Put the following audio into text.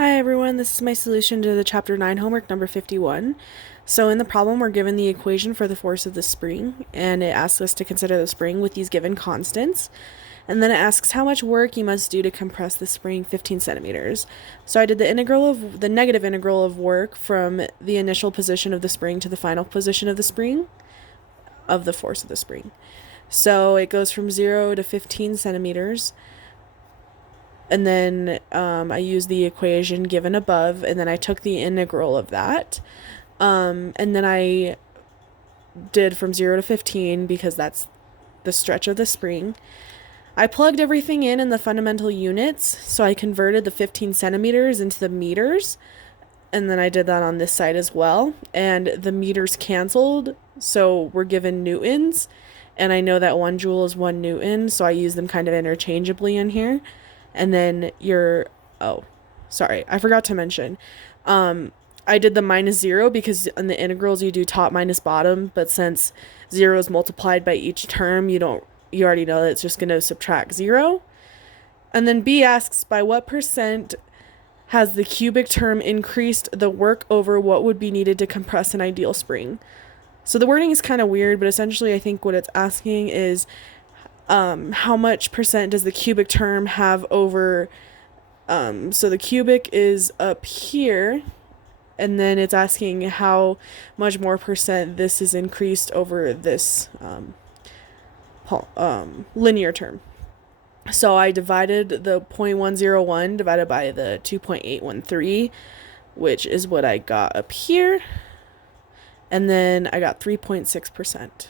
Hi everyone, this is my solution to the chapter 9 homework number 51. So in the problem we're given the equation for the force of the spring, and it asks us to consider the spring with these given constants. And then it asks how much work you must do to compress the spring 15 centimeters. So I did the negative integral of work from the initial position of the spring to the final position of the spring, of the force of the spring. So it goes from 0 to 15 centimeters. And then I used the equation given above, and then I took the integral of that. And then I did from 0 to 15 because that's the stretch of the spring. I plugged everything in the fundamental units, so I converted the 15 centimeters into the meters, and then I did that on this side as well. And the meters canceled, so we're given newtons, and I know that 1 joule is 1 newton, so I use them kind of interchangeably in here. And then oh, sorry, I forgot to mention, I did the -0 because in the integrals you do top minus bottom, but since 0 is multiplied by each term, you already know that it's just going to subtract 0. And then B asks, by what percent has the cubic term increased the work over what would be needed to compress an ideal spring? So the wording is kind of weird, but essentially I think what it's asking is how much percent does the cubic term have over, so the cubic is up here, and then it's asking how much more percent this is increased over this linear term. So I divided the 0.101 divided by the 2.813, which is what I got up here, and then I got 3.6%.